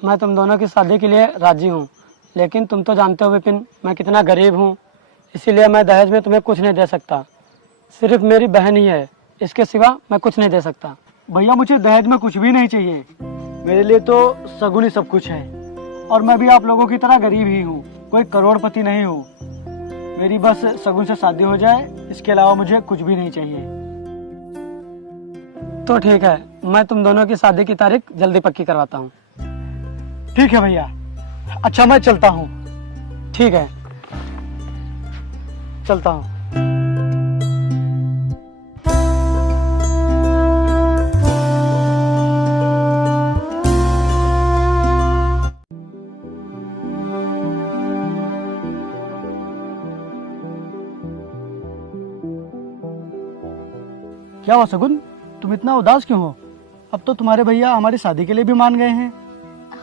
मैं तुम दोनों की शादी के लिए राजी हूँ, लेकिन तुम तो जानते हो विपिन, मैं कितना गरीब हूँ। इसीलिए मैं दहेज में तुम्हें कुछ नहीं दे सकता। सिर्फ मेरी बहन ही है, इसके सिवा मैं कुछ नहीं दे सकता। भैया मुझे दहेज में कुछ भी नहीं चाहिए। मेरे लिए तो सगुन ही सब कुछ है, और मैं भी आप लोगों की तरह गरीब ही हूँ, कोई करोड़पति नहीं हूँ। मेरी बस सगुन से शादी हो जाए, इसके अलावा मुझे कुछ भी नहीं चाहिए। तो ठीक है, मैं तुम दोनों की शादी की तारीख जल्दी पक्की करवाता हूँ। ठीक है भैया। अच्छा मैं चलता हूँ। ठीक है, चलता हूँ। क्या हुआ सगुन, तुम इतना उदास क्यों हो? अब तो तुम्हारे भैया हमारी शादी के लिए भी मान गए हैं।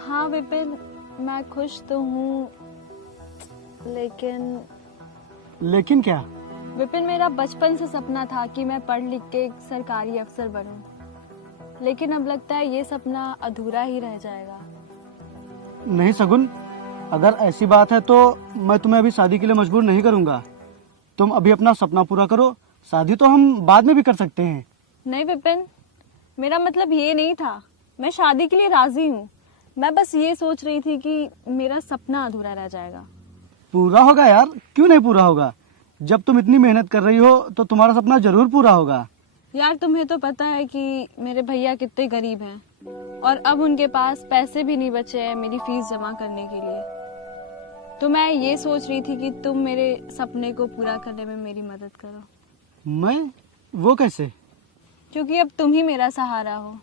हाँ विपिन, मैं खुश तो हूँ, लेकिन क्या? विपिन मेरा बचपन से सपना था कि मैं पढ़ लिख के एक सरकारी अफसर बनूं, लेकिन अब लगता है ये सपना अधूरा ही रह जाएगा। नहीं सगुन, अगर ऐसी बात है तो मैं तुम्हें अभी शादी के लिए मजबूर नहीं करूंगा। तुम अभी अपना सपना पूरा करो, शादी तो हम बाद में भी कर सकते हैं। नहीं विपिन, मेरा मतलब ये नहीं था। मैं शादी के लिए राजी हूँ। मैं बस ये सोच रही थी कि मेरा सपना अधूरा रह जाएगा। पूरा होगा यार, क्यों नहीं पूरा होगा? जब तुम इतनी मेहनत कर रही हो तो तुम्हारा सपना जरूर पूरा होगा। यार तुम्हें तो पता है कि मेरे भैया कितने गरीब हैं, और अब उनके पास पैसे भी नहीं बचे हैं मेरी फीस जमा करने के लिए। तो मैं ये सोच रही थी कि तुम मेरे सपने को पूरा करने में मेरी मदद करो। मैं? वो कैसे? क्योंकि अब तुम ही मेरा सहारा हो,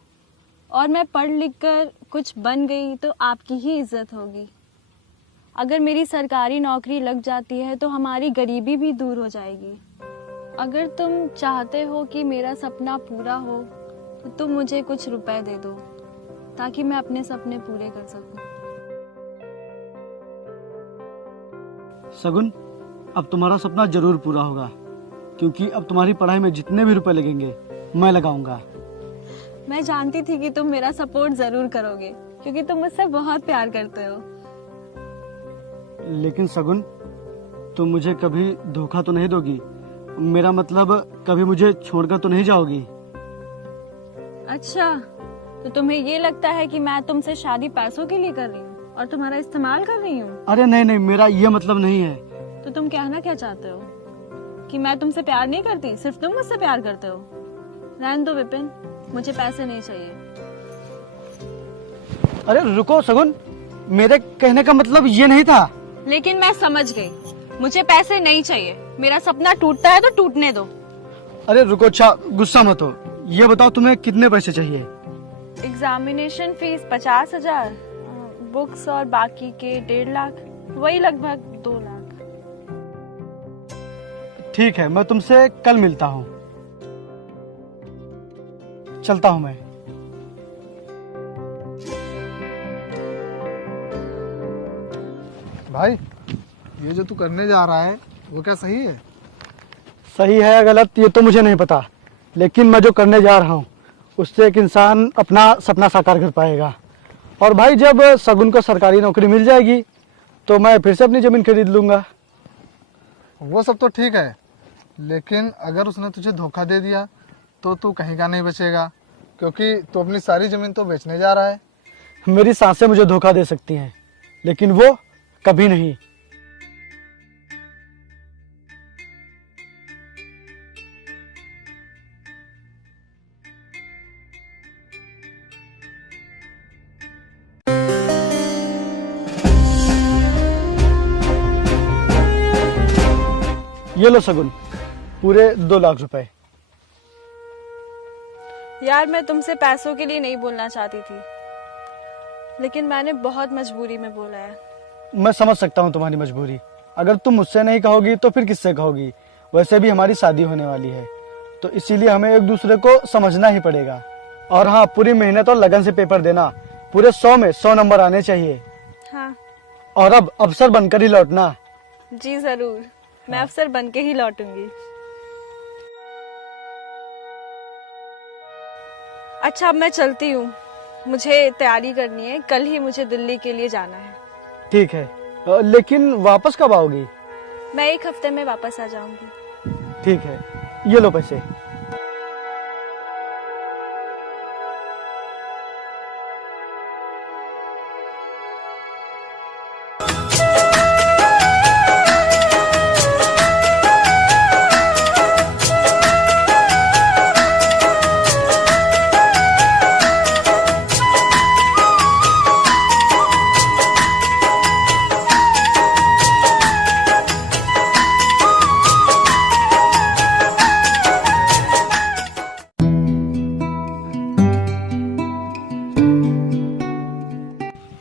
और मैं पढ़ लिख कर कुछ बन गई तो आपकी ही इज्जत होगी। अगर मेरी सरकारी नौकरी लग जाती है तो हमारी गरीबी भी दूर हो जाएगी। अगर तुम चाहते हो कि मेरा सपना पूरा हो तो तुम मुझे कुछ रुपए दे दो, ताकि मैं अपने सपने पूरे कर सकूं। सगुन, अब तुम्हारा सपना जरूर पूरा होगा, क्योंकि अब तुम्हारी पढ़ाई में जितने भी रुपए लगेंगे मैं लगाऊंगा। मैं जानती थी कि तुम मेरा सपोर्ट जरूर करोगे, क्योंकि तुम मुझसे बहुत प्यार करते हो। लेकिन सगुन, तुम मुझे कभी धोखा तो नहीं दोगी? मेरा मतलब, कभी मुझे छोड़कर तो नहीं जाओगी? अच्छा, तो तुम्हें ये लगता है कि मैं तुमसे शादी पैसों के लिए कर रही हूँ और तुम्हारा इस्तेमाल कर रही हूँ? अरे नहीं नहीं, मेरा ये मतलब नहीं है। तो तुम कहना क्या चाहते हो? कि मैं तुमसे प्यार नहीं करती, सिर्फ तुम मुझसे प्यार करते हो? रहने दो विपिन, मुझे पैसे नहीं चाहिए। अरे रुको सगुन, मेरे कहने का मतलब ये नहीं था। लेकिन मैं समझ गई, मुझे पैसे नहीं चाहिए। मेरा सपना टूटता है तो टूटने दो। अरे रुको, अच्छा गुस्सा मत हो। ये बताओ तुम्हें कितने पैसे चाहिए? एग्जामिनेशन फीस 50,000, बुक्स और बाकी के 1.5 लाख, वही लगभग 2 लाख। ठीक है, मैं तुमसे कल मिलता हूँ। चलता हूँ मैं। भाई, ये जो तू करने जा रहा है वो क्या सही है? सही है या गलत ये तो मुझे नहीं पता, लेकिन मैं जो करने जा रहा हूँ उससे एक इंसान अपना सपना साकार कर पाएगा। और भाई, जब सगुन को सरकारी नौकरी मिल जाएगी तो मैं फिर से अपनी जमीन खरीद लूंगा। वो सब तो ठीक है, लेकिन अगर उसने तुझे धोखा दे दिया तो तू कहीं का नहीं बचेगा, क्योंकि तू अपनी सारी जमीन तो बेचने जा रहा है। मेरी सांसें मुझे धोखा दे सकती हैं, लेकिन वो कभी नहीं। ये लो सगुन, पूरे 2 लाख रुपए। यार मैं तुमसे पैसों के लिए नहीं बोलना चाहती थी, लेकिन मैंने बहुत मजबूरी में बोला है। मैं समझ सकता हूँ तुम्हारी मजबूरी। अगर तुम मुझसे नहीं कहोगी तो फिर किससे कहोगी? वैसे भी हमारी शादी होने वाली है, तो इसीलिए हमें एक दूसरे को समझना ही पड़ेगा। और हाँ, पूरी मेहनत और लगन से पेपर देना, पूरे 100 में 100 नंबर आने चाहिए। हाँ। और अब अफसर बनकर ही लौटना। जी जरूर, मैं अफसर बन के ही लौटूंगी। अच्छा, अब मैं चलती हूँ। मुझे तैयारी करनी है, कल ही मुझे दिल्ली के लिए जाना है। ठीक है, लेकिन वापस कब आओगी? मैं 1 हफ्ते में वापस आ जाऊंगी। ठीक है, ये लो पैसे।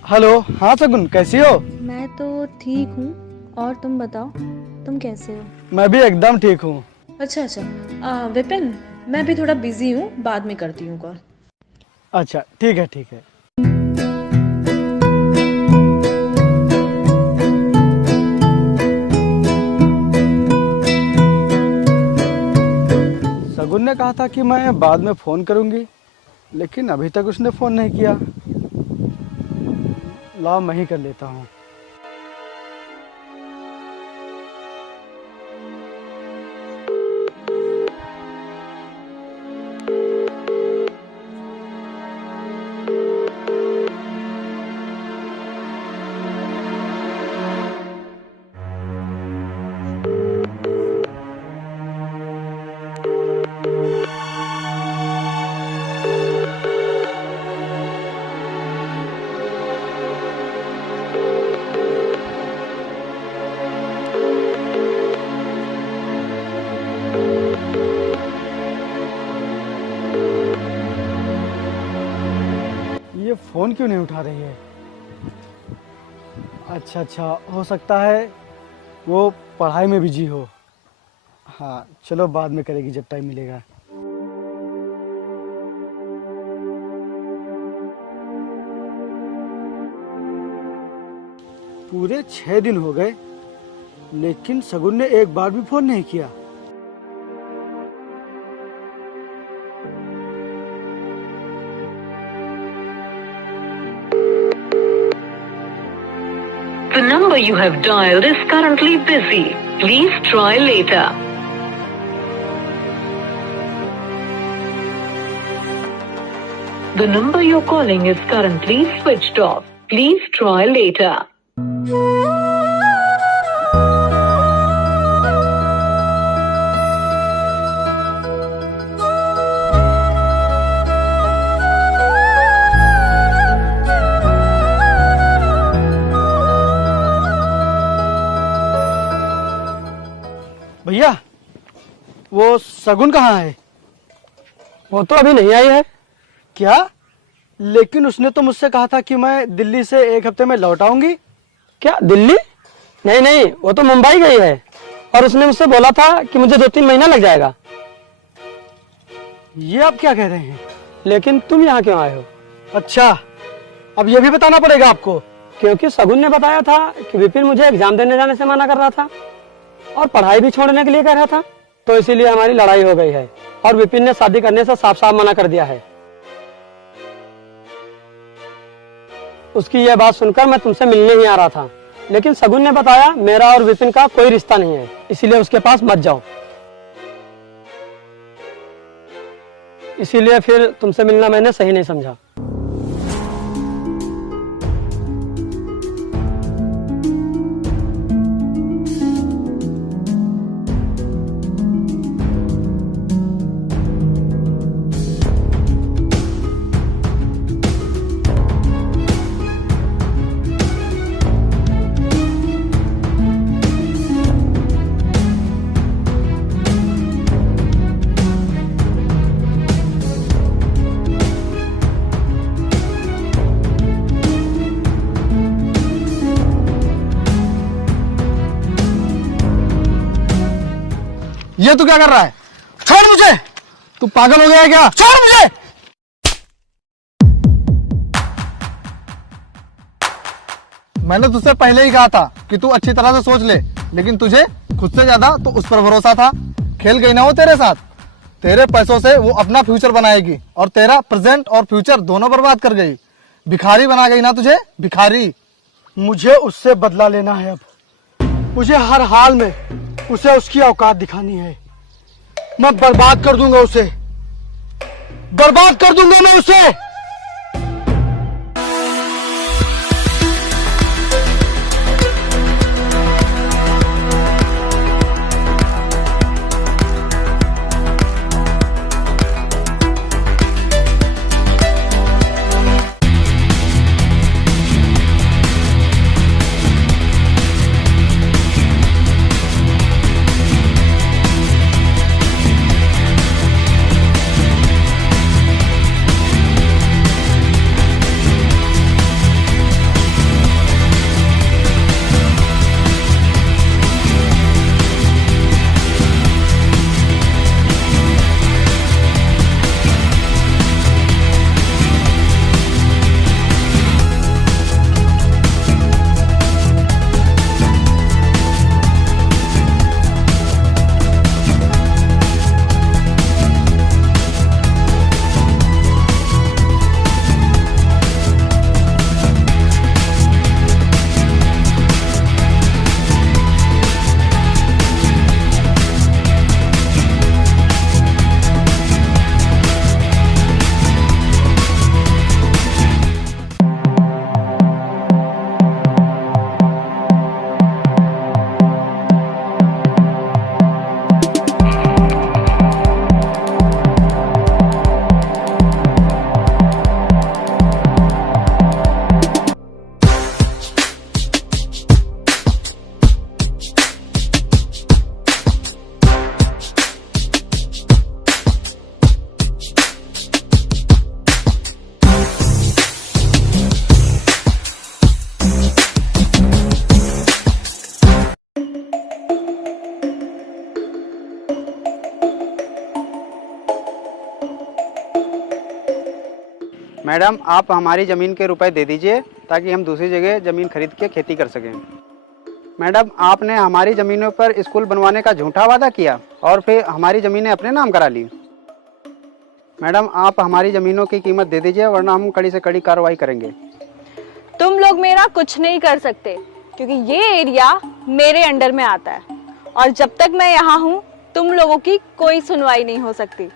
हेलो, हाँ सगुन, कैसी हो? मैं तो ठीक हूँ, और तुम बताओ, तुम कैसे हो? मैं भी एकदम ठीक हूँ। अच्छा, विपिन, मैं भी थोड़ा बिजी हूँ, बाद में करती हूँ कॉल। अच्छा, ठीक है ठीक है। सगुन ने कहा था कि मैं बाद में फोन करूंगी, लेकिन अभी तक उसने फोन नहीं किया। लाओ मैं ही कर लेता हूँ। ये फोन क्यों नहीं उठा रही है? अच्छा, हो सकता है वो पढ़ाई में बिजी हो। हाँ चलो, बाद में करेगी जब टाइम मिलेगा। पूरे 6 दिन हो गए, लेकिन सगुन ने एक बार भी फोन नहीं किया। The number you have dialed is currently busy. Please try later. The number you're calling is currently switched off. Please try later. भैया, वो सगुन कहाँ है? वो तो अभी नहीं आई है। क्या? लेकिन उसने तो मुझसे कहा था कि मैं दिल्ली से 1 हफ्ते में लौट आऊंगी। क्या दिल्ली? नहीं नहीं, वो तो मुंबई गई है, और उसने मुझसे बोला था कि मुझे 2-3 महीना लग जाएगा। ये आप क्या कह रहे हैं? लेकिन तुम यहाँ क्यों आए हो? अच्छा, अब ये भी बताना पड़ेगा आपको। क्योंकि सगुन ने बताया था कि विपिन मुझे एग्जाम देने जाने से मना कर रहा था और पढ़ाई भी छोड़ने के लिए कह रहा था, तो इसीलिए हमारी लड़ाई हो गई है और विपिन ने शादी करने से साफ साफ मना कर दिया है। उसकी यह बात सुनकर मैं तुमसे मिलने ही आ रहा था, लेकिन सगुन ने बताया मेरा और विपिन का कोई रिश्ता नहीं है, इसीलिए उसके पास मत जाओ। इसीलिए फिर तुमसे मिलना मैंने सही नहीं समझा। ये तू क्या कर रहा है? छोड़ मुझे! तू पागल हो गया है क्या? छोड़ मुझे! मैंने तुझसे पहले ही कहा था कि तू अच्छी तरह से सोच ले, लेकिन तुझे खुद से ज्यादा तो उस पर भरोसा था। खेल गई ना वो तेरे साथ। तेरे पैसों से वो अपना फ्यूचर बनाएगी और तेरा प्रेजेंट और फ्यूचर दोनों बर्बाद कर गई। भिखारी बना गई ना तुझे, भिखारी। मुझे उससे बदला लेना है। अब मुझे हर हाल में उसे उसकी औकात दिखानी है। मैं बर्बाद कर दूंगा उसे, बर्बाद कर दूंगा मैं उसे। मैडम आप हमारी ज़मीन के रुपए दे दीजिए ताकि हम दूसरी जगह ज़मीन खरीद के खेती कर सकें। मैडम आपने हमारी ज़मीनों पर स्कूल बनवाने का झूठा वादा किया और फिर हमारी ज़मीनें अपने नाम करा ली। मैडम आप हमारी ज़मीनों की कीमत दे दीजिए वरना हम कड़ी से कड़ी कार्रवाई करेंगे। तुम लोग मेरा कुछ नहीं कर सकते क्योंकि ये एरिया मेरे अंडर में आता है और जब तक मैं यहाँ हूँ तुम लोगों की कोई सुनवाई नहीं हो सकती।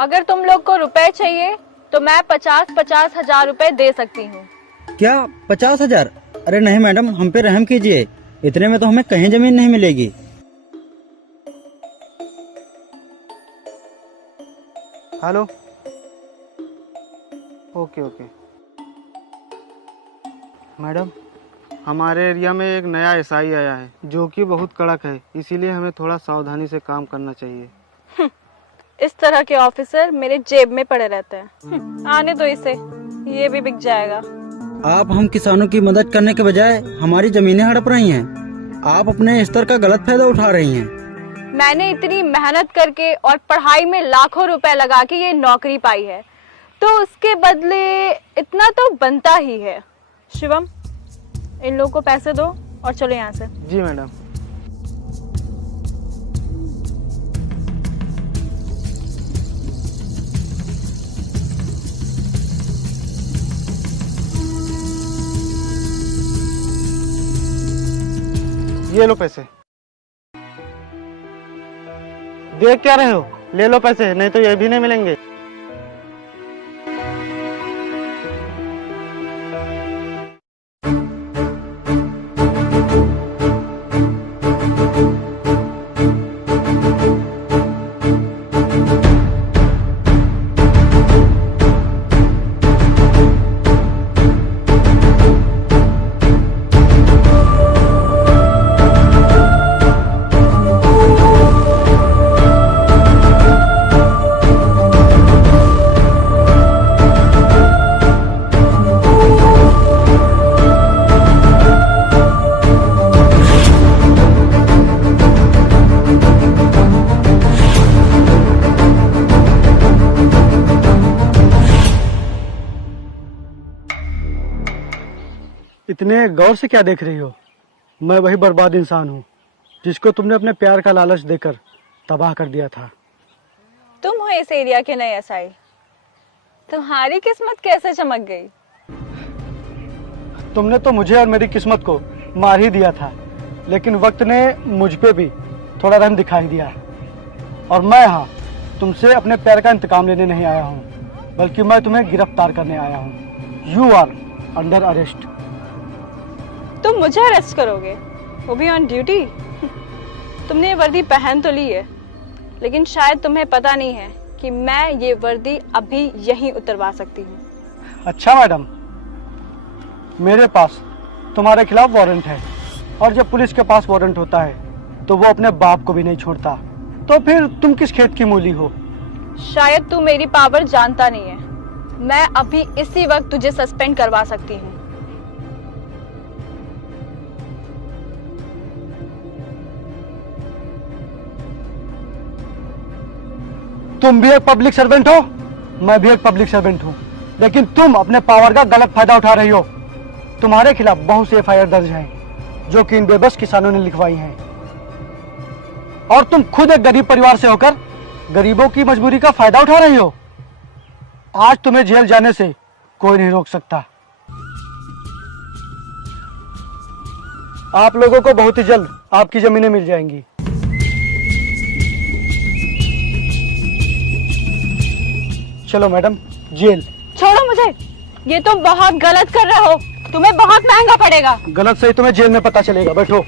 अगर तुम लोग को रुपए चाहिए तो मैं 50-50 हजार रुपए दे सकती हूँ। क्या 50,000? अरे नहीं मैडम, हम पे रहम कीजिए, इतने में तो हमें कहीं जमीन नहीं मिलेगी। Hello, okay okay. मैडम हमारे एरिया में एक नया एसआई आया है जो कि बहुत कड़क है, इसीलिए हमें थोड़ा सावधानी से काम करना चाहिए। इस तरह के ऑफिसर मेरे जेब में पड़े रहते हैं। आने दो इसे, ये भी बिक जाएगा। आप हम किसानों की मदद करने के बजाय हमारी जमीनें हड़प रही हैं। आप अपने स्तर का गलत फायदा उठा रही हैं। मैंने इतनी मेहनत करके और पढ़ाई में लाखों रुपए लगा के ये नौकरी पाई है तो उसके बदले इतना तो बनता ही है। शिवम इन लोगों को पैसे दो और चलो यहाँ से। जी मैडम। ये लो पैसे। देख क्या रहे हो, ले लो पैसे, नहीं तो ये भी नहीं मिलेंगे। इतने गौर से क्या देख रही हो? मैं वही बर्बाद इंसान हूँ जिसको तुमने अपने प्यार का लालच देकर तबाह कर दिया था। तुम हो इस एरिया के नए एसआई, तुम्हारी किस्मत कैसे चमक गई? तुमने तो मुझे और मेरी किस्मत को मार ही दिया था, लेकिन वक्त ने मुझ पे भी थोड़ा रहम दिखाई दिया है। और मैं यहाँ तुमसे अपने प्यार का इंतकाम लेने नहीं आया हूँ, बल्कि मैं तुम्हें गिरफ्तार करने आया हूँ। You are under arrest. तुम मुझे अरेस्ट करोगे, वो भी ऑन ड्यूटी? तुमने ये वर्दी पहन तो ली है, लेकिन शायद तुम्हें पता नहीं है कि मैं ये वर्दी अभी यहीं उतरवा सकती हूँ। अच्छा मैडम, मेरे पास तुम्हारे खिलाफ वारंट है, और जब पुलिस के पास वारंट होता है तो वो अपने बाप को भी नहीं छोड़ता। तो फिर तुम किस खेत की मूली हो? शायद तू मेरी पावर जानता नहीं है। मैं अभी इसी वक्त तुझे सस्पेंड करवा सकती हूँ। तुम भी एक पब्लिक सर्वेंट हो, मैं भी एक पब्लिक सर्वेंट हूँ, लेकिन तुम अपने पावर का गलत फायदा उठा रही हो। तुम्हारे खिलाफ बहुत से एफआईआर दर्ज हैं, जो कि इन बेबस किसानों ने लिखवाई हैं, और तुम खुद एक गरीब परिवार से होकर गरीबों की मजबूरी का फायदा उठा रही हो। आज तुम्हें जेल जाने से कोई नहीं रोक सकता। आप लोगों को बहुत ही जल्द आपकी जमीनें मिल जाएंगी। चलो मैडम, जेल। छोड़ो मुझे, ये तुम बहुत गलत कर रहे हो, तुम्हें बहुत महंगा पड़ेगा। गलत सही तुम्हें जेल में पता चलेगा। बैठो।